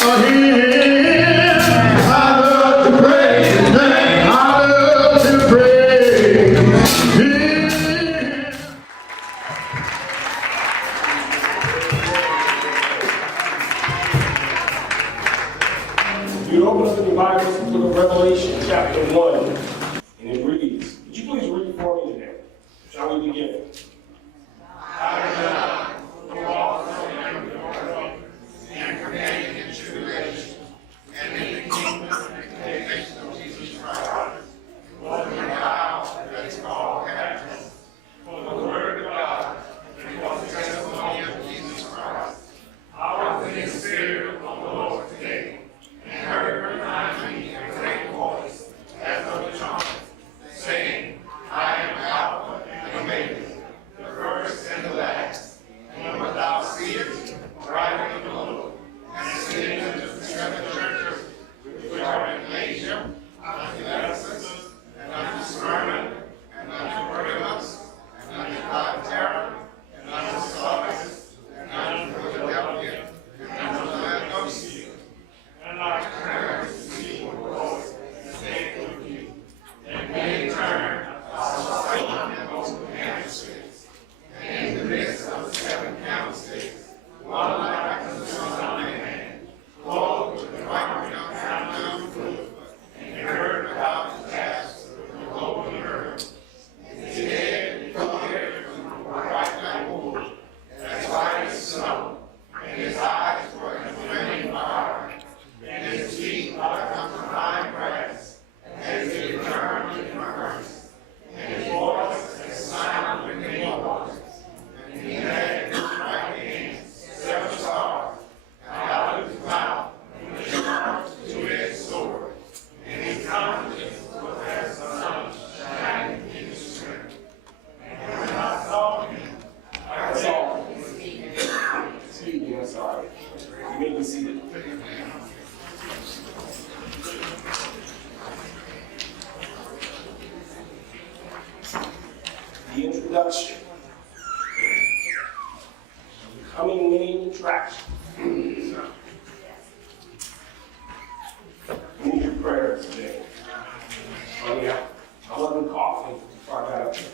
You open up in your Bibles to Revelation chapter 1, and it reads, would you please read for me today? Shall we begin? And companion in tribulation, and in the kingdom and nations of Jesus Christ. Open the mouth that is called Baptist, for the word of God, and for the testimony of Jesus Christ. I was in the Spirit of the Lord today, and heard behind me a great voice, as of a trumpet, saying, I am Alpha and Omega, the first and the last. And what thou seest, write in the book, and send unto the seven churches which are in Asia, unto Ephesus, and unto Smyrna, and unto Pergamos, and unto Thyatira, and unto Sardis, and unto Philadelphia, and unto Laodicea. And I turn to see what voice saith with you, and they turn, I shall say them open candlesticks, and in the midst of the seven candlesticks, one like unto the Son of Man, clothed with the white crown of foot, and girded about his paps with a golden girdle. His head he covered with white like wool, as white as snow, and his eyes were as flaming fire, and his feet like unto fine brass, as he returned in the furnace, and his voice as sound of many waters. And he had in his right hand 7 stars, and out of his mouth went a sharp two-edged sword, and his countenance was as the sun shining in his strength. And when I saw him, I saw him. Excuse me, I'm sorry. You may be seated. The introduction. Becoming main attraction. We need your prayers today. Oh yeah, I wasn't coughing before I got up here.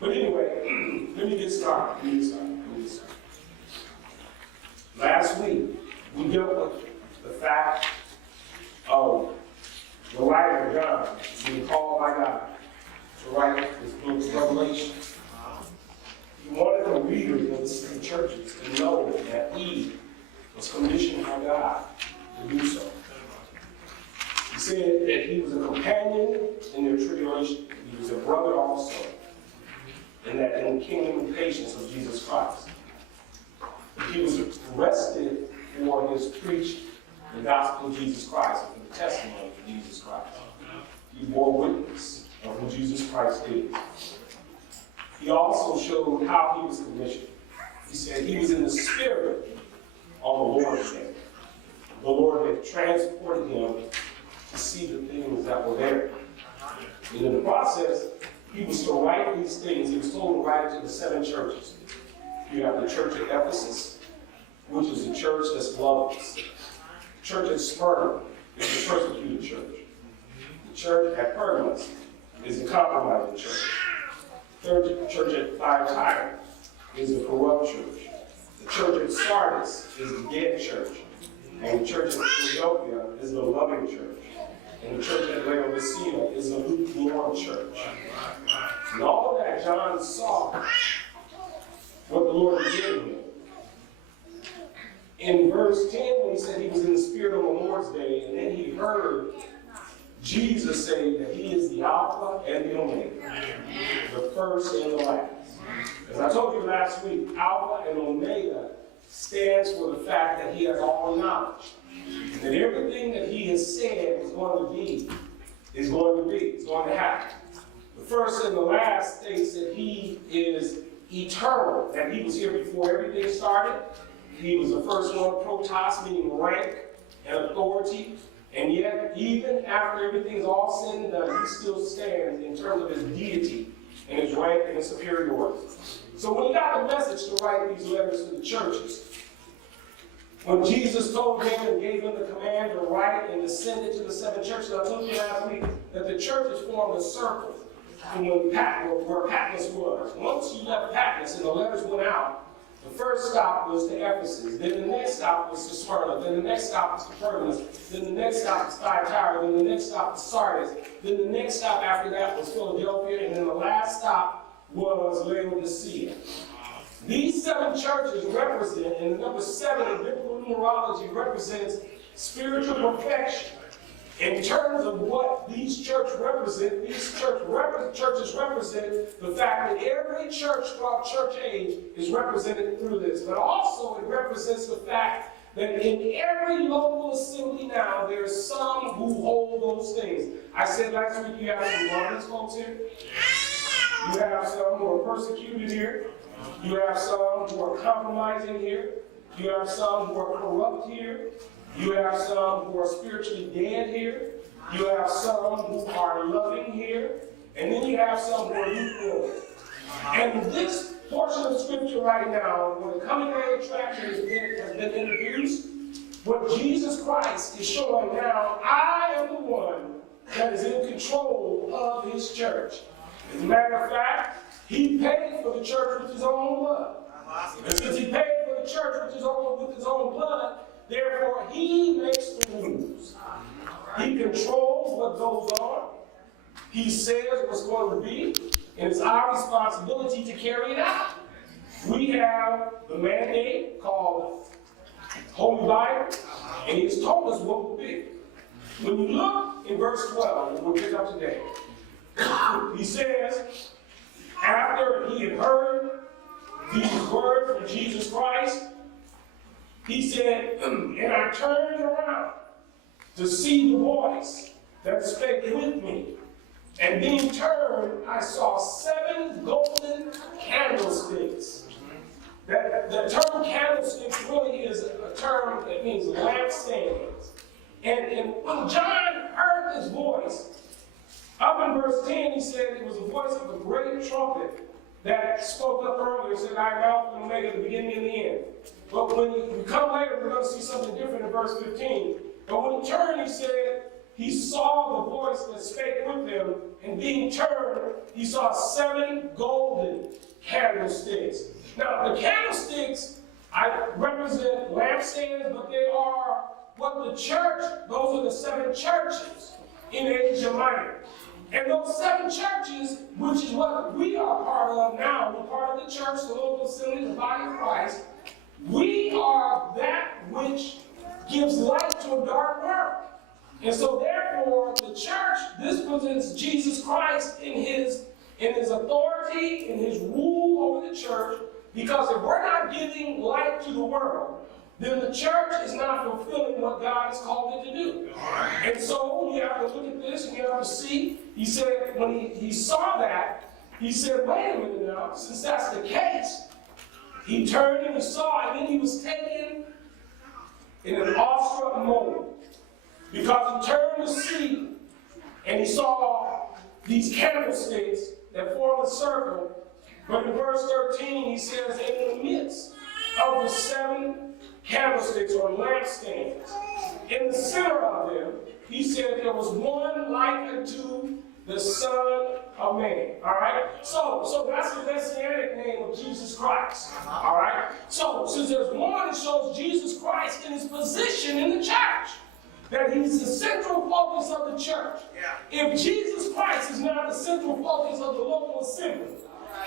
But anyway, let me get started. Last week, we dealt with the fact of the writer John being called by God to write this book of Revelation. He wanted the readers of the seven churches to know that he was commissioned by God to do so. He said that he was a companion in their tribulation. He was a brother also, and that in the kingdom and patience of Jesus Christ. He was arrested for his preaching the gospel of Jesus Christ and for the testimony of Jesus Christ. He bore witness of who Jesus Christ is. He also showed how he was commissioned. He said he was in the Spirit on the Lord's day. The Lord had transported him to see the things that were there. And in the process, he was to write these things. He was told to write it to the 7 churches. You have the church at Ephesus, which is the church that's loveless. The church at Smyrna is the persecuted church. The church at Pergamos is the compromising church. The church at Thyatira is the corrupt church. The church at Sardis is the dead church. And the church at Philadelphia is the loving church. And the church at Laodicea is the lukewarm church. And all of that, John saw what the Lord did to him. In verse 10, when he said he was in the Spirit on the Lord's day, and then he heard Jesus say that he is the Alpha and the Omega, the first and the last. As I told you last week, Alpha and Omega stands for the fact that he has all knowledge. That everything that he has said is going to happen. The first and the last states that he is eternal, that he was here before everything started. He was the first one, protos, meaning rank and authority. And yet, even after everything is all said and done, he still stands in terms of his deity and his rank and his superiority. So when he got the message to write these letters to the churches, When Jesus told him and gave him the command to write and to send it to the 7 churches, I told you last week that the churches formed a circle from where Patmos was. Once you left Patmos and the letters went out, the first stop was to Ephesus. Then the next stop was to Smyrna. Then the next stop was to Pergamos. Then the next stop was Thyatira. Then the next stop was Sardis. Then the next stop after that was Philadelphia. And then the last stop was Laodicea. These 7 churches represent, and the number 7 in biblical numerology represents spiritual perfection. In terms of what these churches represent, churches represent the fact that every church throughout church age is represented through this. But also it represents the fact that in every local assembly now, there are some who hold those things. I said last week you have some Romans folks here. You have some who are persecuted here. You have some who are compromising here. You have some who are corrupt here. You have some who are spiritually dead here. You have some who are loving here. And then you have some who are lukewarm. And this portion of scripture right now, when the coming day attraction has been introduced, what Jesus Christ is showing now, I am the one that is in control of his church. As a matter of fact, he paid for the church with his own blood. And since he paid for the church with his own blood, therefore he makes the rules. He controls what goes on. He says what's going to be, and it's our responsibility to carry it out. We have the mandate called Holy Bible, and he's told us what will be. When you look in verse 12, and we'll pick up today, he says, after he had heard these words from Jesus Christ, he said, and I turned around to see the voice that spake with me. And being turned, I saw 7 golden candlesticks. The term candlesticks really is a term that means lampstands. And when John heard this voice, up in verse 10, he said it was the voice of a great trumpet that spoke up earlier, said, I am Alpha and Omega, the beginning and the end. But when we come later, we're going to see something different in verse 15. But when he turned, he said, he saw the voice that spake with him, and being turned, he saw 7 golden candlesticks. Now, the candlesticks represent lampstands, but they are what the church, those are the 7 churches in Asia Minor. And those 7 churches, which is what we are part of now, we're part of the church, the local assembly, the body of Christ, we are that which gives light to a dark world. And so therefore, the church, this presents Jesus Christ in his authority, in his rule over the church, because if we're not giving light to the world, then the church is not fulfilling what God has called it to do. And so you have to look at this and you have to see, he said, when he saw that, he said, wait a minute now, since that's the case, he turned and he saw, and then he was taken in an awestruck moment. Because he turned to see, and he saw these candlesticks that form a circle. But in verse 13, he says, in the midst of the 7 candlesticks or lampstands, in the center of them, he said there was one like unto the Son of Man. All right? So that's the messianic name of Jesus Christ. All right? So since there's one, it shows Jesus Christ in his position in the church. That he's the central focus of the church. Yeah. If Jesus Christ is not the central focus of the local assembly,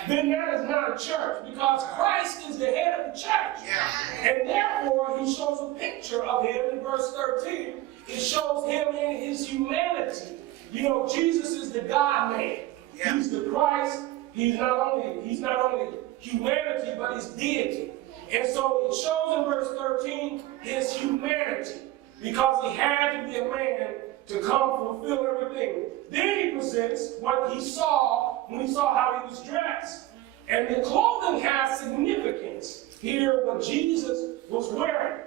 then that is not a church, because Christ is the head of the church. Yeah. And therefore, he shows a picture of him in verse 13. It shows him in his humanity. You know, Jesus is the God-man. Yeah. He's the Christ. He's not only humanity, but he's deity. And so it shows in verse 13 his humanity, because he had to be a man to come fulfill everything. Then he presents what he saw when he saw how he was dressed. And the clothing has significance here, what Jesus was wearing.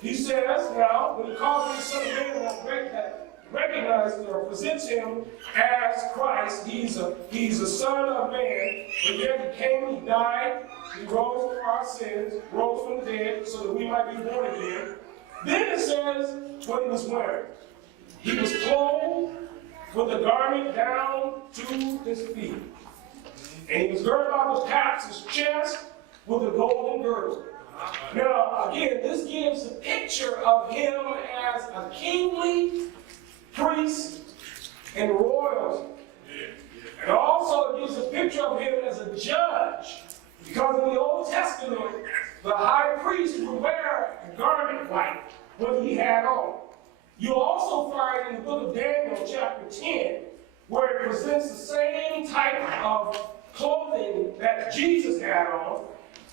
He says now, when he calls him the Son of Man, recognizes or presents him as Christ. He's a son of man, but yet he came, he died, he rose for our sins, rose from the dead so that we might be born again. Then it says what he was wearing. He was clothed with a garment down to his feet. And he was girded about the paps his chest with a golden girdle. Now, again, this gives a picture of him as a kingly priest and royalty. And also it gives a picture of him as a judge. Because in the Old Testament, the high priest would wear a garment like what he had on. You also find in the book of Daniel, chapter 10, where it presents the same type of clothing that Jesus had on,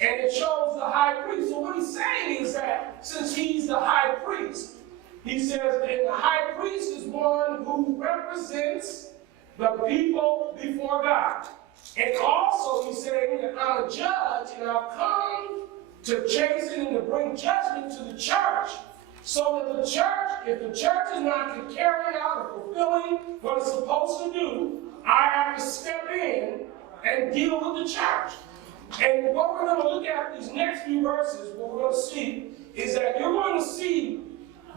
and it shows the high priest. So what he's saying is that since he's the high priest, he says that the high priest is one who represents the people before God. And also he's saying that I'm a judge and I've come to chasten and to bring judgment to the church. So that the church, if the church is not carrying out or fulfilling what it's supposed to do, I have to step in and deal with the church. And what we're going to look at these next few verses, what we're going to see is that you're going to see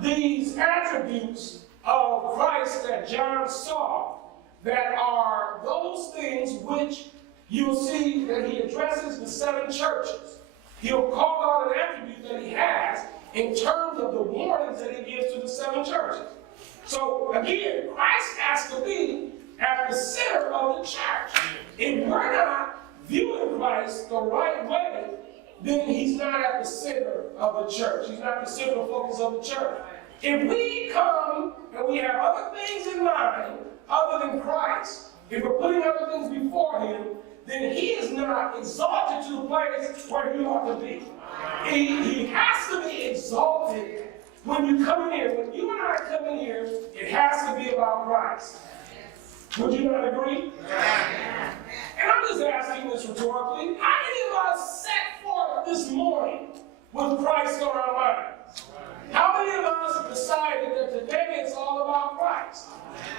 these attributes of Christ that John saw that are those things which you'll see that he addresses the 7 churches. He'll call out an attribute that he has in terms of the warnings that he gives to the 7 churches. So again, Christ has to be at the center of the church. If we're not viewing Christ the right way, then he's not at the center of the church. He's not the central focus of the church. If we come and we have other things in mind other than Christ, if we're putting other things before him, then he is not exalted to the place where he ought to be. He has to be exalted when you come in here. When you and I come in here, it has to be about Christ. Would you not agree? Yeah. And I'm just asking this rhetorically. How many of us set forth this morning with Christ on our minds? How many of us have decided that today it's all about Christ?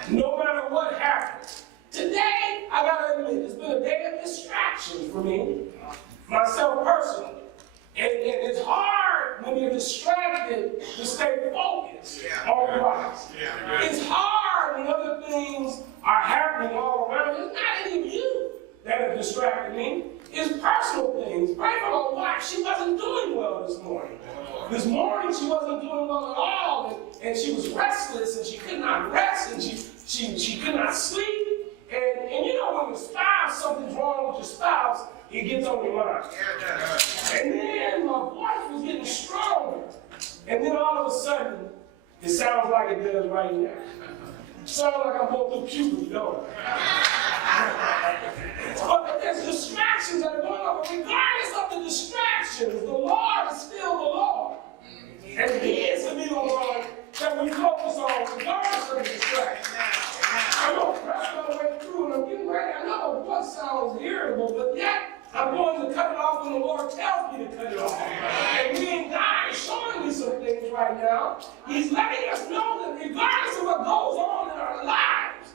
No matter what happens. Today, I gotta admit, it's been a day of distraction for me, myself personally. And it's hard when you're distracted to stay focused on Christ. It's hard when other things are happening all around. It's not any of you that have distracted me. It's personal things. Pray for my wife. She wasn't doing well this morning. This morning she wasn't doing well at all, and she was restless, and she could not rest, and she could not sleep. And you know when your spouse, something's wrong with your spouse, it gets on your mind. And then my voice was getting stronger. And then all of a sudden, it sounds like it does right now. It sounds like I'm going through puberty, don't it? But there's distractions that are going on. But regardless of the distractions, the Lord is still the Lord. And he is to be the one that we focus on regardless of the distractions. I'm going to press my way through and I'm getting ready. I know my voice sounds irritable, but yet I'm going to cut it off when the Lord tells me to cut it off. And me and God is showing me some things right now. He's letting us know that regardless of what goes on in our lives,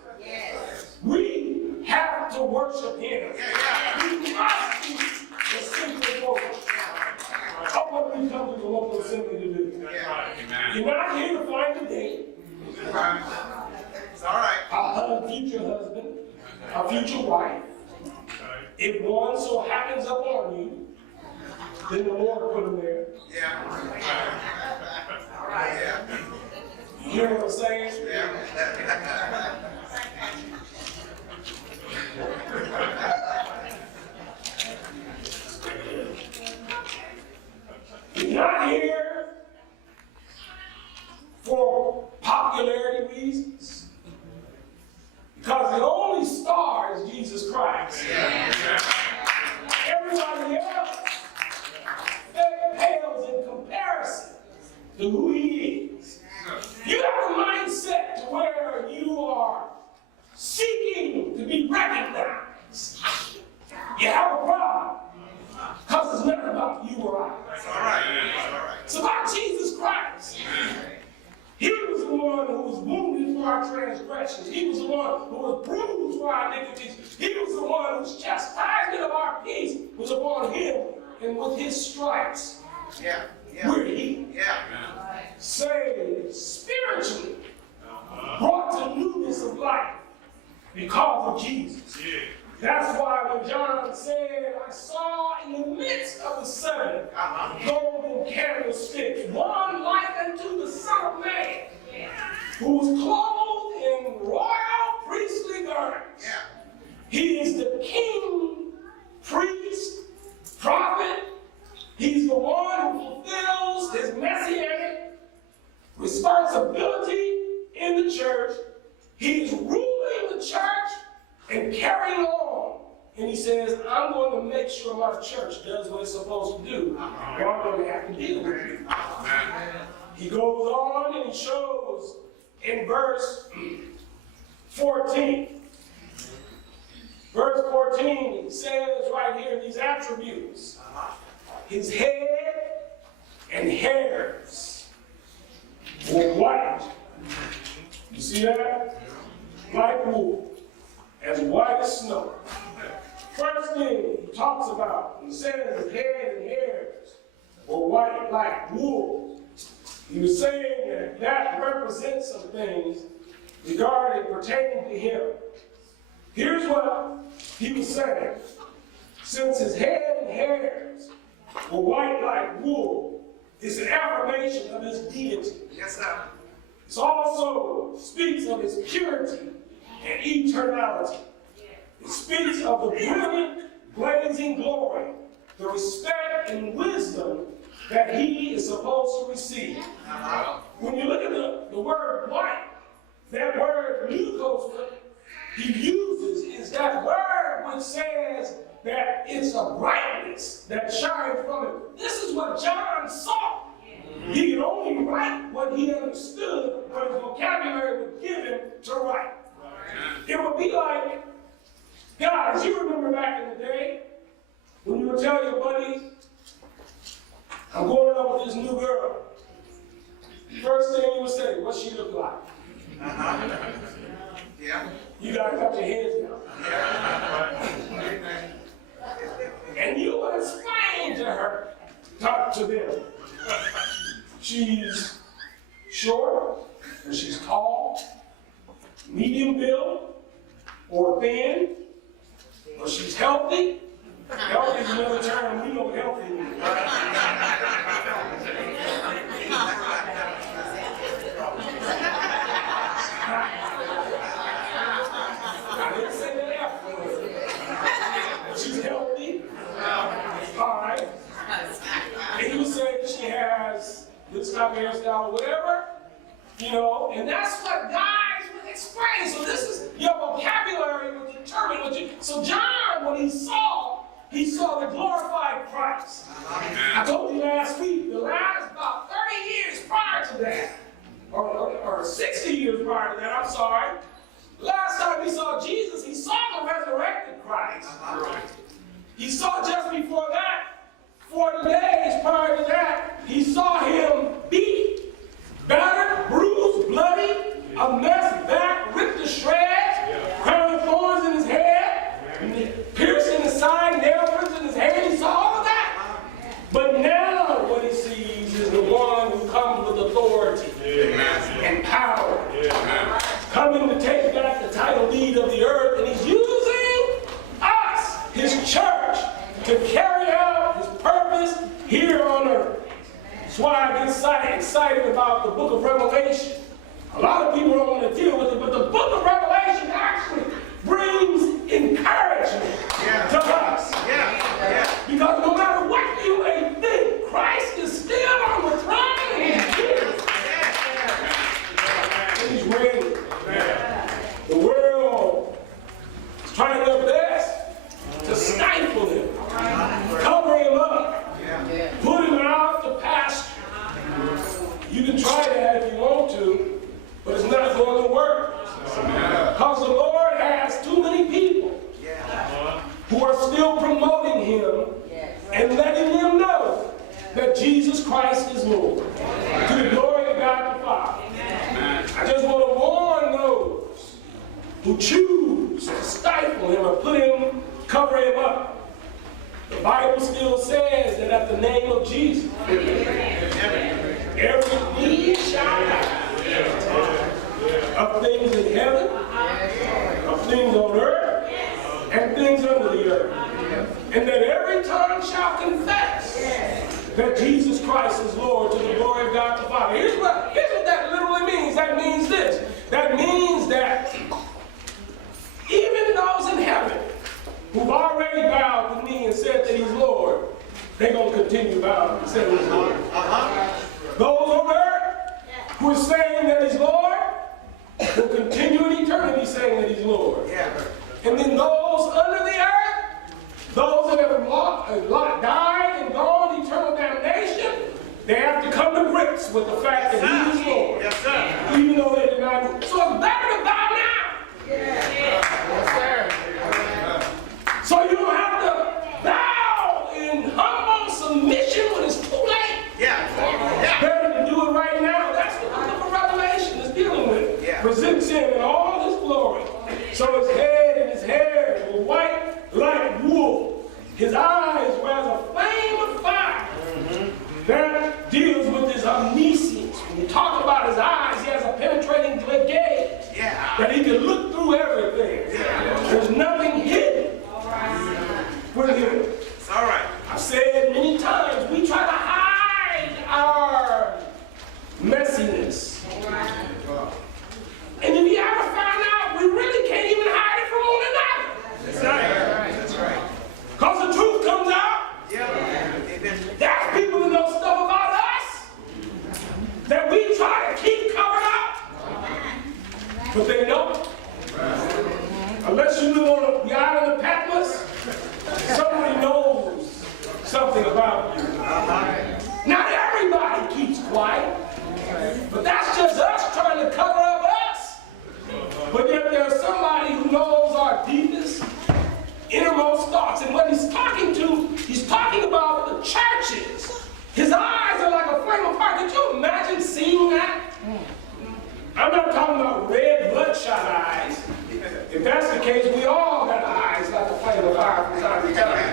we have to worship him. We must be the simple focus of what we come to the local assembly to do. You're not here to find a date. It's all right. A future husband, a future wife. If one so happens upon you, then the Lord put him there. Yeah. All right. Yeah. You know what I'm saying? Yeah. You're not here for popularity reasons. Because the only star is Jesus Christ. Everybody else pales in comparison to who he is. You have a mindset to where you are seeking to be recognized. You have a problem. Because it's not about you or I. That's all right. That's all right. It's about Jesus Christ. He was the one who was wounded for our transgressions. He was the one who was bruised for our iniquities. He was the one whose chastisement of our peace was upon him, and with his stripes we're healed. Saved spiritually, brought to newness of life because of Jesus. That's why when John said, I saw in the midst of the seven golden candlesticks, one like unto the Son of Man, who was clothed in royal priestly garments. He is the king, priest, prophet. He's the one who fulfills his messianic responsibility in the church. He is ruling the church and carrying on. And he says, I'm going to make sure my church does what it's supposed to do. Or I'm going to have to deal with you. He goes on and he shows in verse 14. Verse 14, he says right here these attributes. His head and hairs were white. You see that? Like wool, as white as snow. First thing he talks about, he says his head and hairs were white like wool. He was saying that that represents some things regarding pertaining to him. Here's what he was saying. Since his head and hairs were white like wool, it's an affirmation of his deity. Yes, sir. It also speaks of his purity and eternality. It speaks of the brilliant, blazing glory, the respect and wisdom that he is supposed to receive. When you look at the word white, that word leukos he uses is that word which says that it's a brightness that shines from it. This is what John saw. He could only write what he understood, what his vocabulary would give him to write. It would be like, guys, you remember back in the day when you would tell your buddies, I'm going out with this new girl. First thing you would say, what she look like? You gotta cut your heads down. And you would explain to her, talk to them. She's short, or she's tall, medium build, or thin, or she's healthy. Healthy is another term, we know healthy means. I didn't say that after. She's healthy, fine. And he was saying she has this type of hairstyle or whatever, you know, and that's what guys would explain. So this is your vocabulary would determine what you. So John, when he saw the glorified Christ. I told you last week, the last about 30 years prior to that, or 60 years prior to that, I'm sorry. Last time he saw Jesus, he saw the resurrected Christ. He saw just before that, 40 days prior to that, he saw him beat, battered, bruised, bloody, a mess back, ripped to shreds, crown of thorns in his head, pierced in his side, nail prints in his hand. He saw all of that. But now what he sees is the one who comes with authority and power, coming to take back the title deed of the earth, and he's using us, his church, to carry out his purpose here on earth. That's why I get excited about the book of Revelation. A lot of people don't want to deal with it, but the book of Revelation actually brings encouragement to us. Because no matter what you may think, Christ is still on the throne and he's here. And he's ready. The world is trying their best to stifle him, cover him up, put him out to pasture. You can try that if you want to, but it's not going to work. Because the Lord has too many people who are still promoting him and letting him know that Jesus Christ is Lord. To the glory of God the Father. I just want to warn those who choose to stifle him or cover him up. The Bible still says that at the name of Jesus, every knee shall bow of things in heaven, of things on earth, and things under the earth. And that every tongue shall confess that Jesus Christ is Lord to the glory of God the Father. Here's what that literally means. That means this. That means that even those in heaven who've already bowed the knee and said that he's Lord, they're going to continue bowing and saying he's Lord. Those on earth who are saying that he's Lord will continue in eternity saying that he's Lord. And then those under the earth, those that have died and gone to eternal damnation, they have to come to grips with the fact that he is Lord. Yes, sir. Even though they did not. So it's better to bow now. Yes, sir. So you don't have to bow in humble submission when it's too late. Better to do it right now. That's what the book of Revelation is dealing with. Presents him in all his glory. So his head and his hair were white like wool. His eyes were as a flame of fire. That deals with his omniscience. When you talk about his eyes, he has a penetrating gaze. That he can look through everything. There's nothing hidden with him. All right. I've said many times, we try to hide our messiness. And if you ever find out, we really can't even hide it from one another. That's right. Because the truth comes out. There's people that know stuff about us that we try to keep covered up. But they don't. Unless you live on the island of Patmos, somebody knows something about you. Not everybody keeps quiet, but that's just us trying to cover up us. But yet there's somebody who knows our deepest, innermost thoughts. And what he's talking about the churches. His eyes are like a flame of fire. Could you imagine seeing that? I'm not talking about red bloodshot eyes. If that's the case, we all got eyes like a flame of fire from time to time.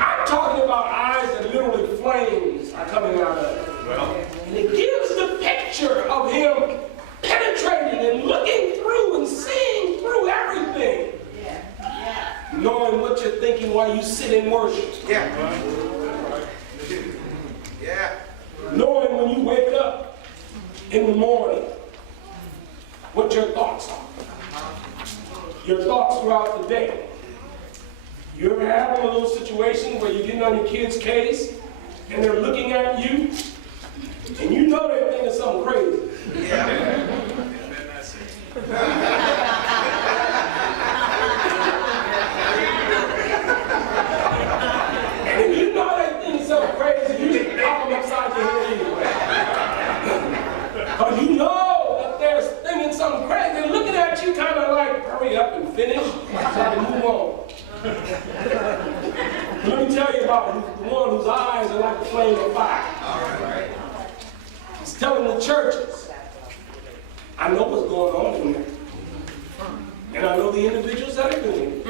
I'm talking about eyes that literally flames are coming out of it. And it gives the picture of him penetrating and looking through and seeing through everything. Knowing what you're thinking while you sit in worship. Knowing when you wake up in the morning what your thoughts are. Your thoughts throughout the day. You ever have one of those situations where you're getting on your kid's case and they're looking at you and you know they're thinking something crazy? And if you know they're thinking something crazy, you just pop them upside your head anyway. Because you know that they're thinking something crazy. They're looking at you kind of like, hurry up and finish so I can move on. Let me tell you about the one whose eyes are like a flame of fire. He's telling the churches, I know what's going on in there. And I know the individuals that are doing it.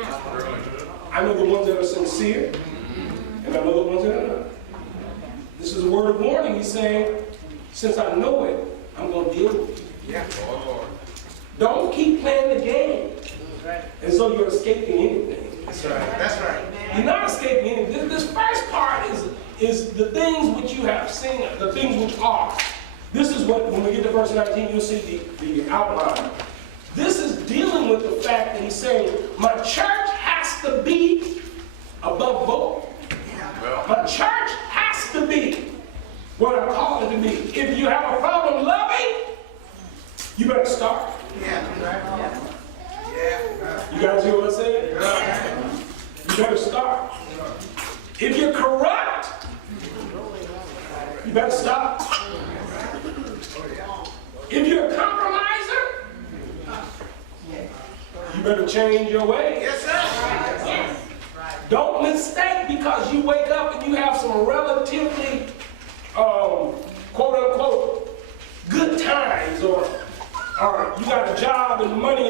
I know the ones that are sincere. And I know the ones that are not. This is a word of warning. He's saying, since I know it, I'm going to deal with it. Don't keep playing the game as though you're escaping anything. That's right. You're not escaping anything. This first part is the things which you have seen, the things which are. This is what, when we get to verse 19, you'll see the outline. This is dealing with the fact that he's saying, my church has to be above board. My church has to be what I call it to be. If you have a problem loving, you better start. You guys hear what I'm saying? You better start. If you're corrupt, you better stop. If you're a compromiser, you better change your ways. Don't mistake because you wake up and you have some relatively, quote unquote, good times, or you got a job and money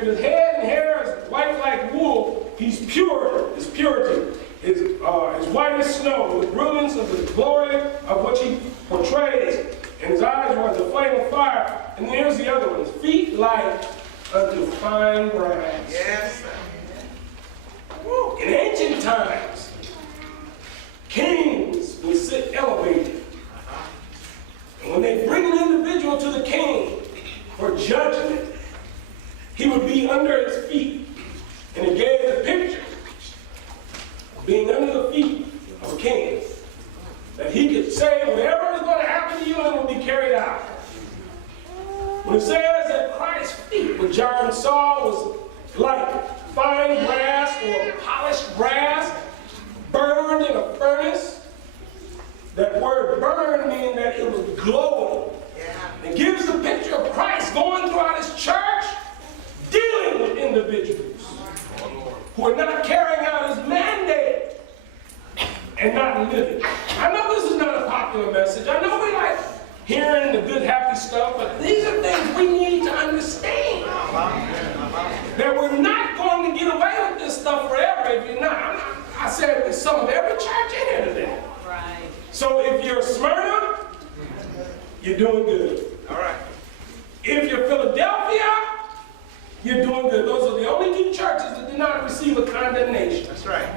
if his head and hair is white like wool, he's pure, his purity is as white as snow, the brilliance of the glory of which he portrays, and his eyes were as a flame of fire. And then here's the other one, his feet like unto fine brass. Yes. In ancient times, kings would sit elevated. And when they bring an individual to the king for judgment, he would be under his feet. And it gave the picture of being under the feet of a king. That he could say whatever is going to happen to you and it will be carried out. When it says that Christ's feet, what John saw was like fine brass or polished brass, burned in a furnace. That word burn meaning that it was glowing. It gives the picture of Christ going throughout his church, dealing with individuals who are not carrying out his mandate and not living. I know this is not a popular message. I know we like hearing the good, happy stuff, but these are things we need to understand. That we're not going to get away with this stuff forever if you're not. I said it's some of every church in here today. Right. So if you're Smyrna, you're doing good. All right. If you're Philadelphia, you're doing good. Those are the only two churches that did not receive a condemnation. That's right.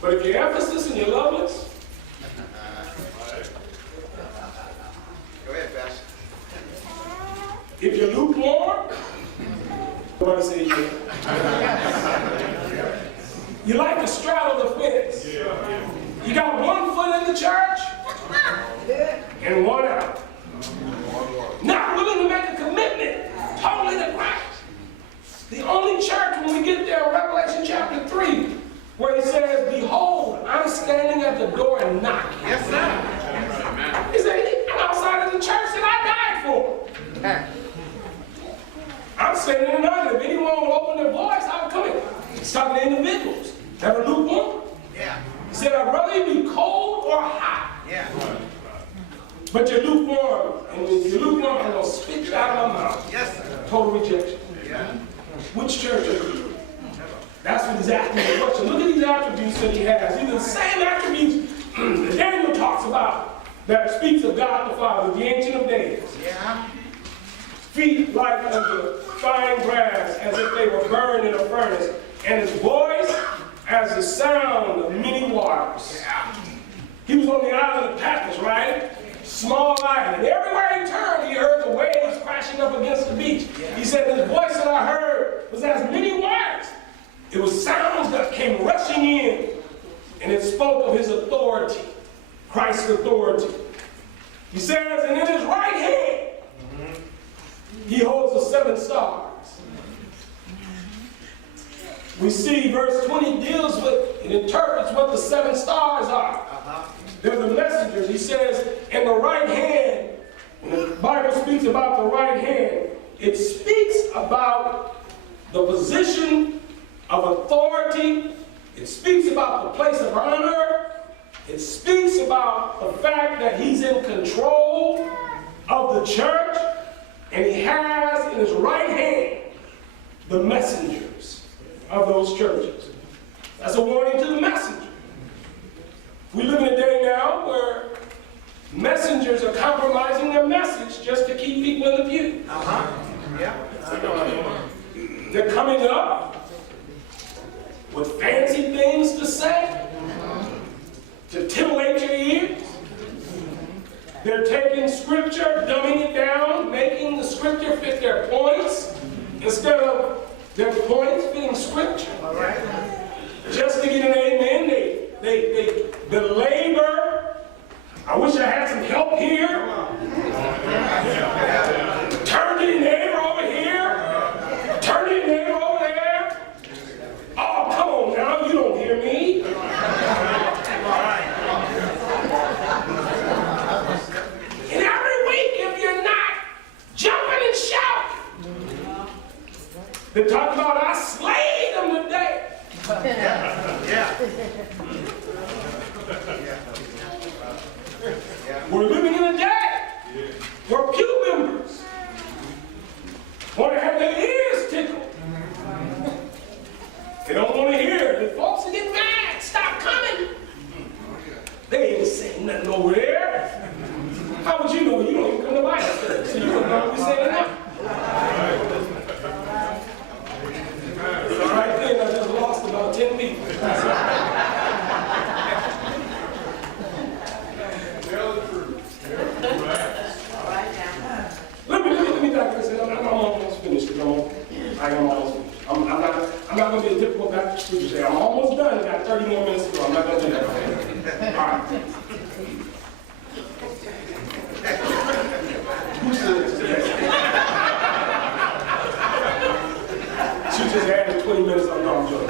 But if you're Ephesus and you're Lovelace, Go ahead, Pastor. if you're lukewarm, nobody say you. You like to straddle the fence. You got one foot in the church and one out. Not willing to make a commitment totally to Christ. The only church, when we get there in Revelation chapter 3, where he says, behold, I'm standing at the door and knocking. Yes, sir. He said, I'm outside of the church that I died for. I'm standing in line. If anyone will open their voice, I'll come in. He's talking to individuals that are lukewarm. Yeah. He said, I'd rather you be cold or hot. Yeah. But you're lukewarm. And when you're lukewarm, I'm going to spit you out of my mouth. Yes, sir. Total rejection. Yeah. Which church are you? That's what he's asking the question. Look at these attributes that he has. These are the same attributes that Daniel talks about that speaks of God the Father, the Ancient of Days. Yeah. Feet like unto fine brass, as if they were burned in a furnace, and his voice as the sound of many waters. Yeah. He was on the island of Patmos, right? Small island. Everywhere he turned, he heard the waves crashing up against the beach. He said, the voice that I heard was as many waters. It was sounds that came rushing in, and it spoke of his authority, Christ's authority. He says, and in his right hand, he holds the 7 stars. We see verse 20 deals with, it interprets what the 7 stars are. They're the messengers. He says, in the right hand, when the Bible speaks about the right hand, it speaks about the position of authority. It speaks about the place of honor. It speaks about the fact that he's in control of the church, and he has in his right hand the messengers of those churches. That's a warning to the messenger. We live in a day now where messengers are compromising their message just to keep people in the pew. Yeah. They're coming up with fancy things to say, to titillate your ears. They're taking scripture, dumbing it down, making the scripture fit their points, instead of their points fitting scripture. All right. Just to get an amen, they belabor. I wish I had some help here. Turn to your neighbor over here. Turn to your neighbor over there. Oh, come on now, you don't hear me. And every week, if you're not jumping and shouting, they talk about I slayed them today. Yeah. We're living in a day where pew members ain't nothing over there. How would you know? You don't even come to Bible study, so you wouldn't know what we're saying now. Right then, I just lost about 10 people. Let me digress. I'm almost finished. I'm almost finished. I'm not going to be a typical Baptist preacher say, I'm almost done. Got 30 more minutes to go. I'm not going to do that. All right. Who said yes? She just added 20 minutes on Dom Joe.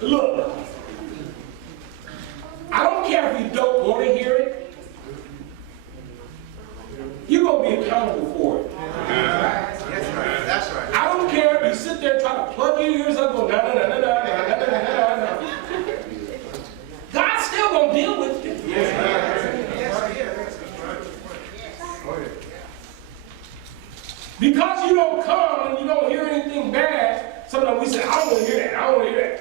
Look, I don't care if you don't want to hear it. You're going to be accountable for it. That's right. That's right. I don't care if you sit there and try to plug your ears up, go, no. God's still going to deal with you. Because you don't come and you don't hear anything bad, sometimes we say, I don't want to hear that, I don't want to hear that.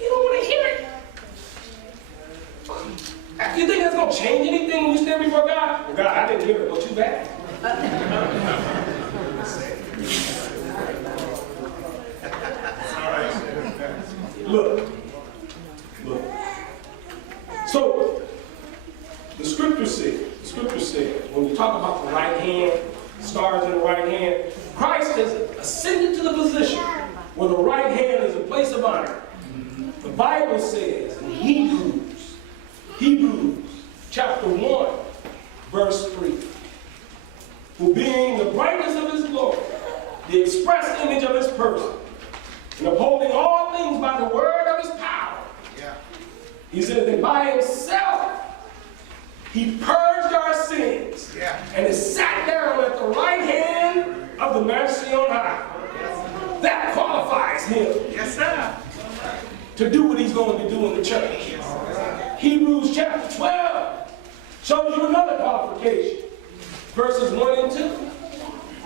You don't want to hear it. You think that's going to change anything when you stand before God? Well, God, I didn't hear it, but too bad. Look. So, the scripture says, when we talk about the right hand, stars in the right hand, Christ has ascended to the position where the right hand is a place of honor. The Bible says in Hebrews chapter 1, verse 3, who being the brightness of his glory, the express image of his person, and upholding all things by the word of his power, he says that by himself he purged our sins and is sat down at the right hand of the Majesty on high. That qualifies him to do what he's going to do in the church. Hebrews chapter 12 shows you another qualification. Verses 1 and 2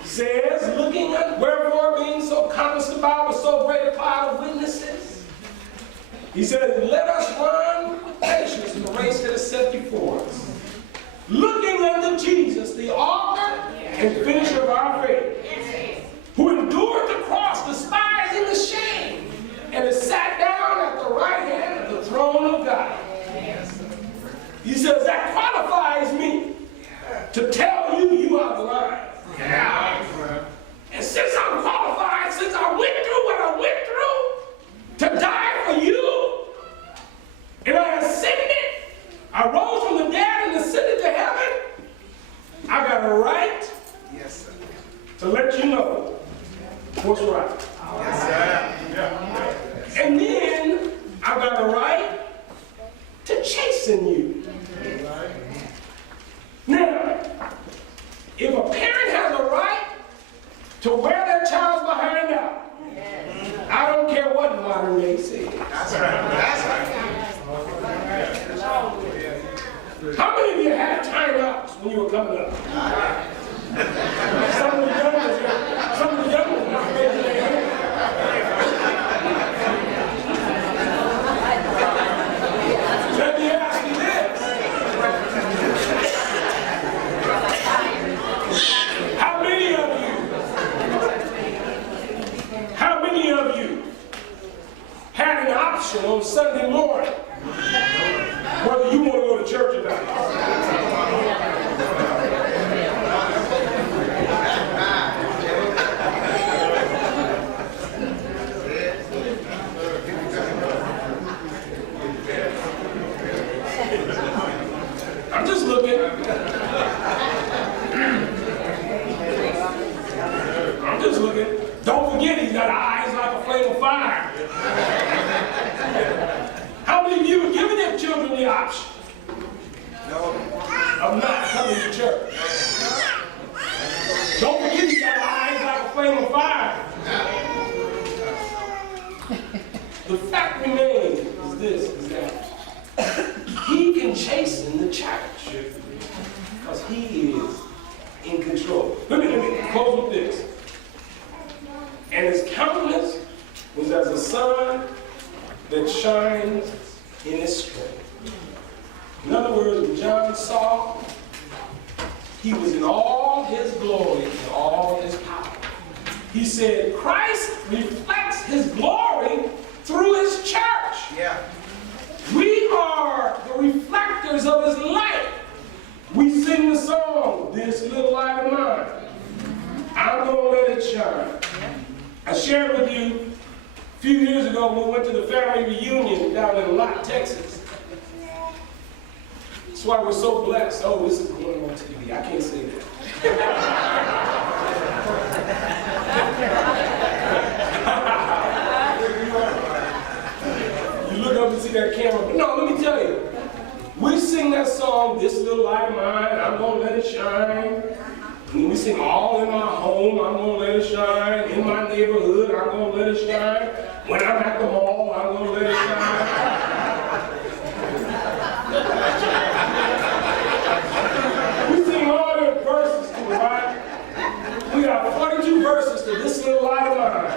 says, looking at wherefore being so compassed about with so great a cloud of witnesses, he says, let us run with patience the race that is set before us, looking unto Jesus, the author and finisher of our faith, who endured the cross, despising the shame, and is sat down at the right hand of the throne of God. He says, that qualifies me to tell you you are the line. And since I'm qualified, since I went through what I went through to die for you, and I ascended, I rose from the dead and ascended to heaven, I got a right to let you know what's right. And then I got a right to chasten you. Now, if a parent has a right to wear their child's behind out, I don't care what modern day says. That's right. How many of you had timeouts when you were coming up? Some of the young ones not raising their hand. Let me ask you this. How many of you had an option on Sunday morning whether you want to go to church or not? I'm just looking. Don't forget, he's got eyes like a flame of fire. How many of you have given their children the option of not coming to church? Don't forget, he's got eyes like a flame of fire. The fact remains is that he can chasten the church because he is in control. Let me close with this. And his countenance was as a sun that shines in his strength. In other words, when John saw, he was in all his glory and all his power. He said, Christ reflects his glory through his church. Yeah. We are the reflectors of his light. We sing the song, "This little light of mine, I'm gonna let it shine." I shared with you a few years ago when we went to the family reunion down in Lott, Texas. That's why we're so blessed. Oh, this is going on TV. I can't say that. You look up and see that camera, but no, let me tell you. We sing that song, "This little light of mine, I'm gonna let it shine." And we sing all in my home, I'm gonna let it shine. In my neighborhood, I'm gonna let it shine. When I'm at the mall, I'm gonna let it shine. We sing all the verses to it, right? We got 42 verses to "This little light of mine,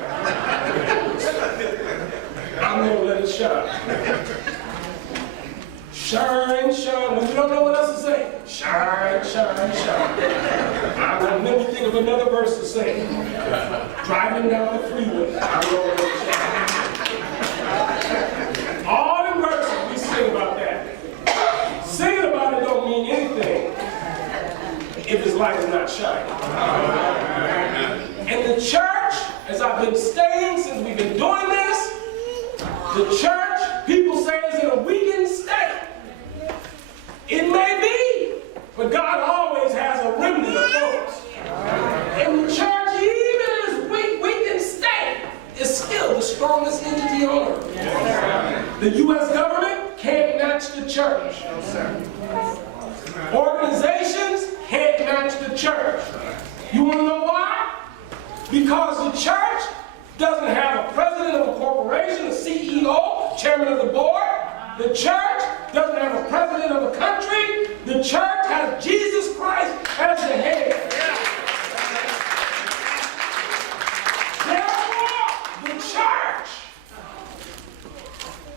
I'm gonna let it shine." Shine, shine. When we don't know what else to say, shine, shine, shine. I'm gonna make me think of another verse to sing. Driving down the freeway, I'm gonna let it shine. All the verses we sing about that. Singing about it don't mean anything if his light is not shining. And the church, as I've been stating since we've been doing this, the church, people say, is in a weakened state. It may be, but God always has a remnant of folks. And the church, even in its weakened state, is still the strongest entity on earth. The U.S. government can't match the church. Organizations can't match the church. You want to know why? Because the church doesn't have a president of a corporation, a CEO, chairman of the board. The church doesn't have a president of a country. The church has Jesus Christ as the head. Therefore, the church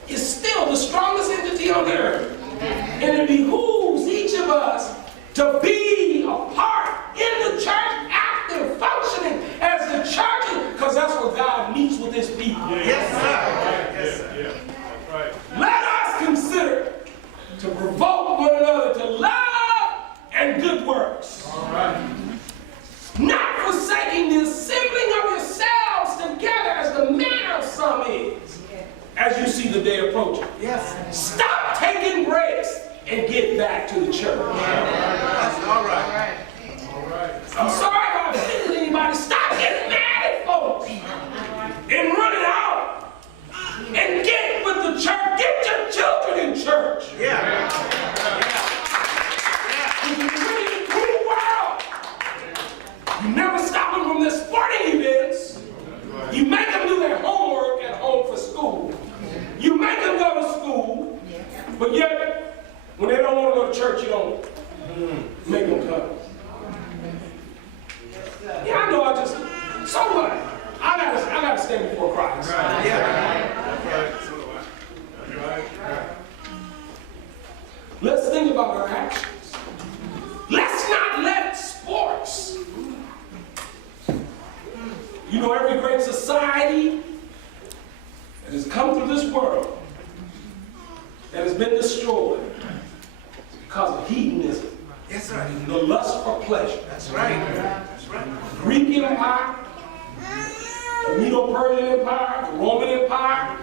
is still the strongest entity on the earth. And it behooves each of us to be a part in the church, active, functioning as the church, because that's where God meets with his people. Yes, sir. Yes, sir. Yeah. Right. Let us consider to provoke one another to love and good works. All right. Not forsaking the assembling of yourselves together as the manner of some is, as you see the day approaching. Yes. Stop taking breaks and get back to the church. That's all right. I'm sorry if I offended anybody. Stop getting mad at folks and running out and get with the church. Get your children in church. Yeah. If you're really in the cool world, you never stop them from their sporting events. You make them do their homework at home for school. You make them go to school, but yet, when they don't want to go to church, you don't make them come. Yeah, I know. So what? I gotta stand before Christ. Let's think about our actions. Let's not let sports. You know, every great society that has come through this world that has been destroyed because of hedonism, Yes, sir. the lust for pleasure. That's right. That's right. Greek Empire, the Medo-Persian Empire, the Roman Empire.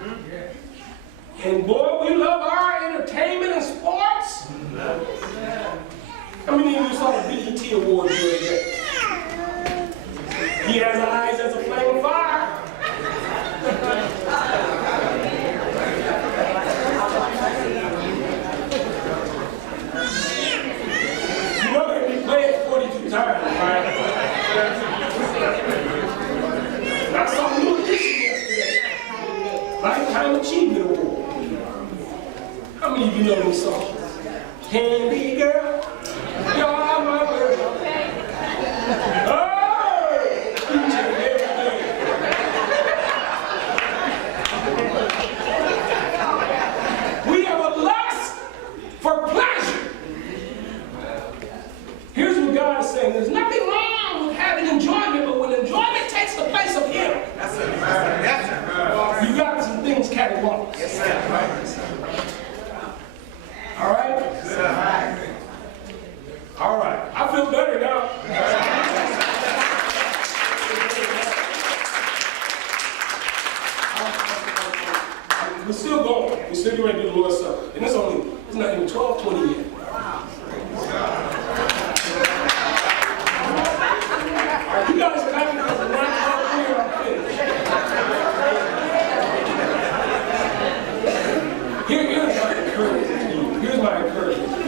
And boy, we love our entertainment and sports. How many of you saw the BET Award the other day? He has eyes as a flame of fire. You know they can play it 42 times, right? And I saw a new edition yesterday. Lifetime Achievement Award. How many of you know these songs? Candy girl, you're my girl. Oh, each and every day. We have a All right? All right. I feel better now. We're still going. We're still getting ready to do the Lord's Supper. And it's not even 12:20 yet. You guys are clapping because we're not finished. Here's my encouragement to you.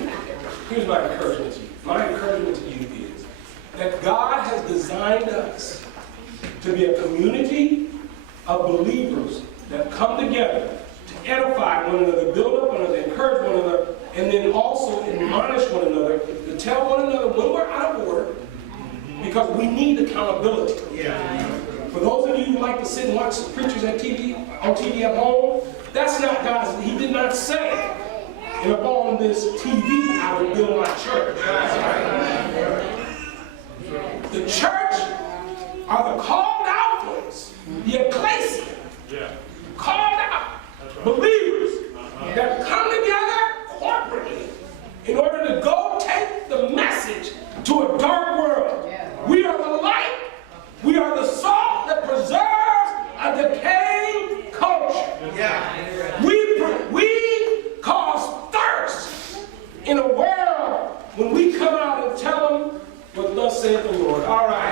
Here's my encouragement to you. My encouragement to you is that God has designed us to be a community of believers that come together to edify one another, build up one another, encourage one another, and then also admonish one another, to tell one another when we're out of order, because we need accountability. For those of you who like to sit and watch preachers on TV at home, that's not God's. He did not say, and upon this TV I will build my church. The church are the called out ones, the ecclesia, called out believers that come together corporately in order to go take the message to a dark world. We are the light. We are the salt that preserves a decaying culture. We cause thirst in a world when we come out and tell them what thus saith the Lord. All right.